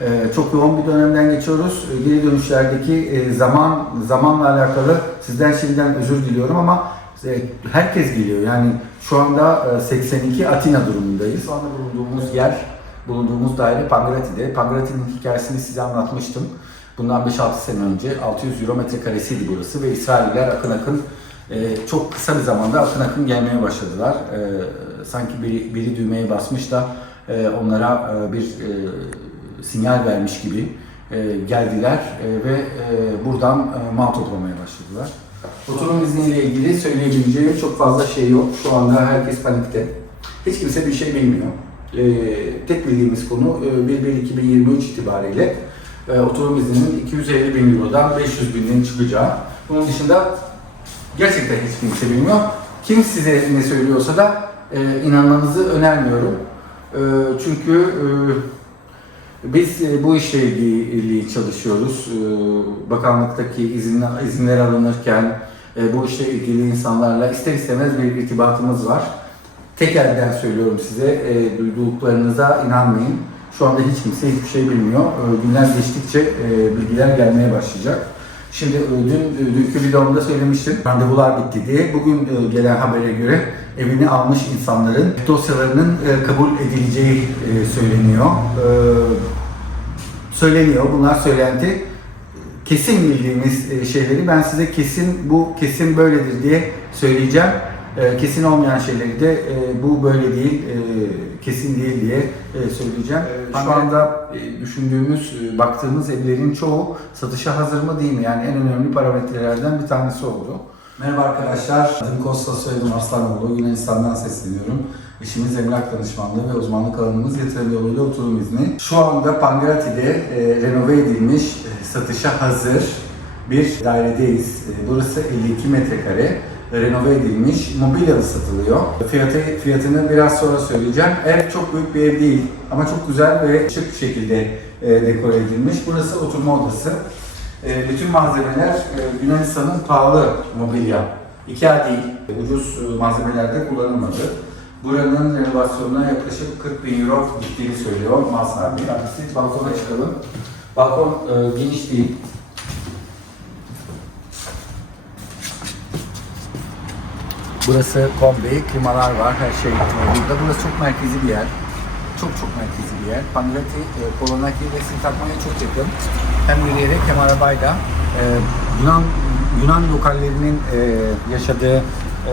Ee, çok yoğun bir dönemden geçiyoruz. Ee, Geri dönüşlerdeki e, zaman zamanla alakalı sizden şimdiden özür diliyorum ama e, herkes geliyor. Yani şu anda e, 82 Atina durumundayız. Şu anda bulunduğumuz yer, bulunduğumuz daire Pangrati'de. Pangrati'nin hikayesini size anlatmıştım. Bundan 5-6 sene önce 600 euro metrekaresiydi burası ve İsrailler akın akın e, çok kısa bir zamanda akın akın gelmeye başladılar. E, sanki biri, biri düğmeye basmış da e, onlara e, bir e, sinyal vermiş gibi e, geldiler e, ve e, buradan e, mal toplamaya başladılar. Oturum izniyle ilgili söyleyebileceğim çok fazla şey yok. Şu anda herkes panikte. Hiç kimse bir şey bilmiyor. E, tek bildiğimiz konu e, 1-1-2023 itibariyle e, oturum izninin 250 bin eurodan 500 binden çıkacağı. Bunun dışında gerçekten hiç kimse bilmiyor. Kim size ne söylüyorsa da e, inanmanızı önermiyorum. E, çünkü e, biz e, bu işle ilgili çalışıyoruz. E, Bakanlıktaki izinler, izinler alınırken e, bu işle ilgili insanlarla ister istemez bir irtibatımız var. Tek elden söylüyorum size, duyduklarınıza inanmayın. Şu anda hiç kimse hiçbir şey bilmiyor. Günler geçtikçe bilgiler gelmeye başlayacak. Şimdi dün dünkü videomda söylemiştim. Randevular bitti diye. Bugün gelen habere göre evini almış insanların dosyalarının kabul edileceği söyleniyor. Söyleniyor. Bunlar söylenti. Kesin bildiğimiz e, şeyleri ben size kesin bu kesin böyledir diye söyleyeceğim. E, Kesin olmayan şeyleri de e, bu böyle değil, kesin değil diye söyleyeceğim. Şu anda düşündüğümüz, baktığımız evlerin çoğu satışa hazır mı değil mi? Yani en önemli parametrelerden bir tanesi oldu. Merhaba arkadaşlar, adım Kostas Soyadım Arslanoğlu, Yunanistan'dan sesleniyorum. İşimiz emlak danışmanlığı ve uzmanlık alanımız yatırım yoluyla oturum izni. Şu anda Pangrati'de e, renove edilmiş, e, satışa hazır bir dairedeyiz. E, burası 52 metrekare renove edilmiş, mobilyalı satılıyor. Fiyatı, fiyatını biraz sonra söyleyeceğim. Ev çok büyük bir ev değil ama çok güzel ve şık şekilde e, dekore edilmiş. Burası oturma odası. E, bütün malzemeler e, Yunanistan'ın pahalı mobilya. IKEA değil, ucuz e, malzemelerde kullanılmadı. Buranın renovasyonuna yaklaşık 40 bin euro gittiğini söylüyor mal sahibi. Kendisi balkona çıkalım. Balkon e, geniş değil. Burası kombi, klimalar var, her şey burada. Burası çok merkezi bir yer. Çok çok merkezi bir yer. Pangrati, e, Polonaki ve Sintakma'ya çok yakın. Hem yürüyerek hem arabayla. E, Yunan Yunan lokallerinin e, yaşadığı e,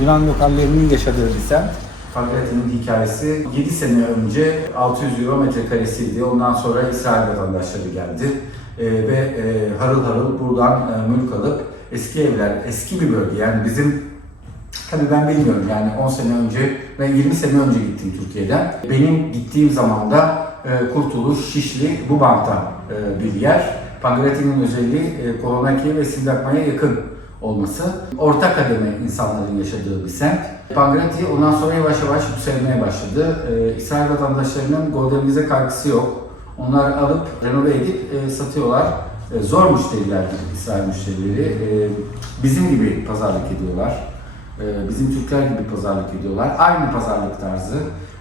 Yunan lokallerinin yaşadığı bir semt. Pangrati'nin hikayesi 7 sene önce 600 euro metrekaresiydi. Ondan sonra İsrail vatandaşları geldi. E, ve e, harıl harıl buradan e, mülk alıp eski evler, eski bir bölge yani bizim Tabii ben bilmiyorum yani 10 sene önce ve 20 sene önce gittim Türkiye'den. Benim gittiğim zaman da e, Kurtuluş, Şişli, bu bantta e, bir yer. Pangrati'nin özelliği e, Kolonaki ve Sindakma'ya yakın olması. Orta kademe insanların yaşadığı bir semt. Pangrati ondan sonra yavaş yavaş yükselmeye başladı. E, İsrail vatandaşlarının Golden Vize kaygısı yok. Onlar alıp renove edip e, satıyorlar. E, zor müşterilerdir İsrail müşterileri. E, bizim gibi pazarlık ediyorlar. Ee, bizim Türkler gibi pazarlık ediyorlar. Aynı pazarlık tarzı.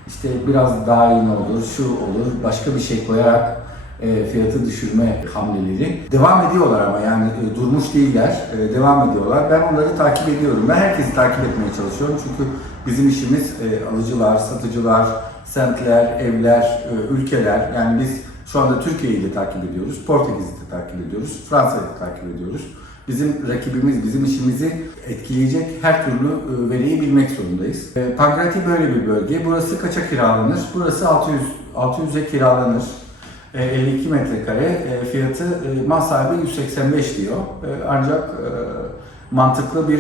İşte biraz daha iyi olur, şu olur, başka bir şey koyarak e, fiyatı düşürme hamleleri. Devam ediyorlar ama yani e, durmuş değiller, e, devam ediyorlar. Ben onları takip ediyorum. Ben herkesi takip etmeye çalışıyorum çünkü bizim işimiz alıcılar, satıcılar, semtler, evler, ülkeler. Yani biz şu anda Türkiye'yi de takip ediyoruz, Portekiz'i de takip ediyoruz, Fransa'yı da takip ediyoruz. Bizim rakibimiz, bizim işimizi etkileyecek her türlü e, veriyi bilmek zorundayız. E, Pangrati böyle bir bölge. Burası kaça kiralanır? Burası 600 600'e kiralanır. E, 52 metrekare. E, Fiyatı e, mal sahibi 185 diyor. Ancak mantıklı bir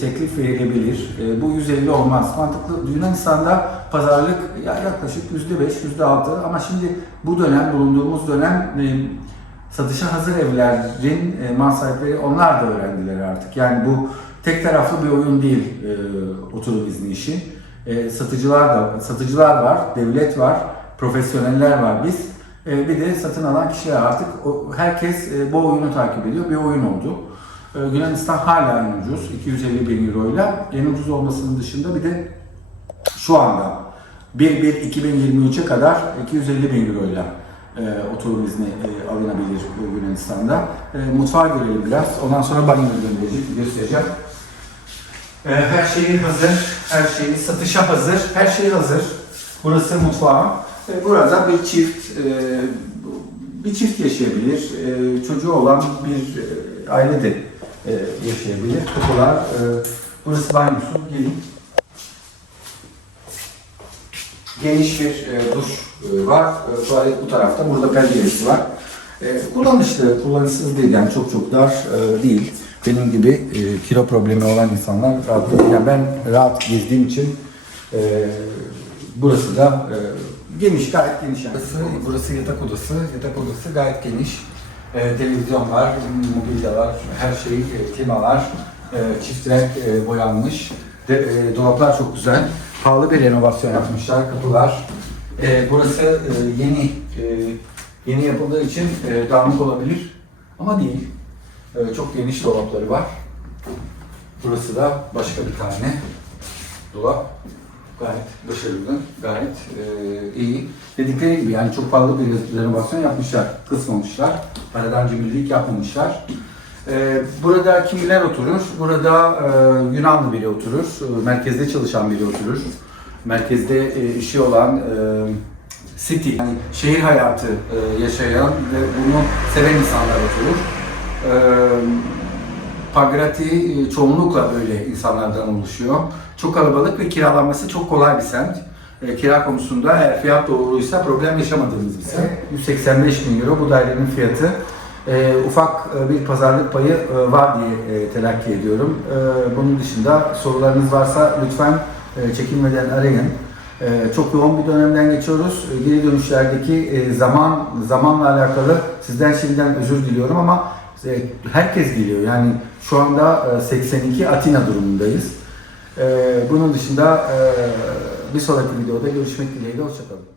teklif verilebilir. Bu 150 olmaz. Mantıklı Yunanistan'da pazarlık ya yaklaşık %5, %6 ama şimdi bu dönem, bulunduğumuz dönem satışa hazır evlerin e, mal sahipleri onlar da öğrendiler artık. Yani bu tek taraflı bir oyun değil e, oturum izni işi. E, satıcılar da satıcılar var, devlet var, profesyoneller var biz. E, bir de satın alan kişiler artık o, herkes e, bu oyunu takip ediyor. Bir oyun oldu. E, Yunanistan hala en ucuz 250 bin euroyla. En ucuz olmasının dışında bir de şu anda 1-1-2023'e kadar 250 bin euroyla e, oturum izni e, alınabilir e, Yunanistan'da. E, mutfağa görelim biraz. Ondan sonra banyoya göndereceğim, göstereceğim. E, her şeyi hazır, her şeyi satışa hazır, her şey hazır. Burası mutfağı. E, burada bir çift, e, bir çift yaşayabilir. E, çocuğu olan bir e, aile de e, yaşayabilir. Kapılar, e, burası banyosu. Gelin. Geniş bir e, duş e, var. E, tuvalet bu tarafta. Burada penceresi var. E, kullanışlı, kullanışsız değil. Yani çok çok dar e, değil. Benim gibi e, kilo problemi olan insanlar rahat Yani ben rahat gezdiğim için e, burası da e, geniş, gayet geniş. Yani. Burası, burası yatak odası. Yatak odası gayet geniş. E, televizyon var, mobilyalar, her şey, e, klimalar, e, çift renk e, boyanmış. De, e, dolaplar çok güzel. Pahalı bir renovasyon yapmışlar, kapılar. E, burası e, yeni e, yeni yapıldığı için e, dağınık olabilir ama değil. E, çok geniş dolapları var. Burası da başka bir tane dolap. Gayet başarılı, gayet e, iyi. Dedikleri gibi yani çok pahalı bir renovasyon yapmışlar, kısmamışlar. Paradan cimrilik yapmamışlar. E, burada kimler oturur? Burada e, Yunanlı biri oturur, e, merkezde çalışan biri oturur. Merkezde e, işi olan city, yani şehir hayatı yaşayan ve bunu seven insanlar oturur. Pagrati çoğunlukla böyle insanlardan oluşuyor. Çok kalabalık ve kiralanması çok kolay bir semt. Kira konusunda eğer fiyat doğruysa problem yaşamadığımız bir semt. 185 bin euro bu dairenin fiyatı. E, ufak bir pazarlık payı e, var diye e, telakki ediyorum. E, bunun dışında sorularınız varsa lütfen e, çekinmeden arayın. E, çok yoğun bir dönemden geçiyoruz. E, geri dönüşlerdeki e, zaman zamanla alakalı sizden şimdiden özür diliyorum ama e, herkes geliyor. Yani şu anda e, 82 Atina durumundayız. E, bunun dışında e, bir sonraki videoda görüşmek dileğiyle. Hoşçakalın.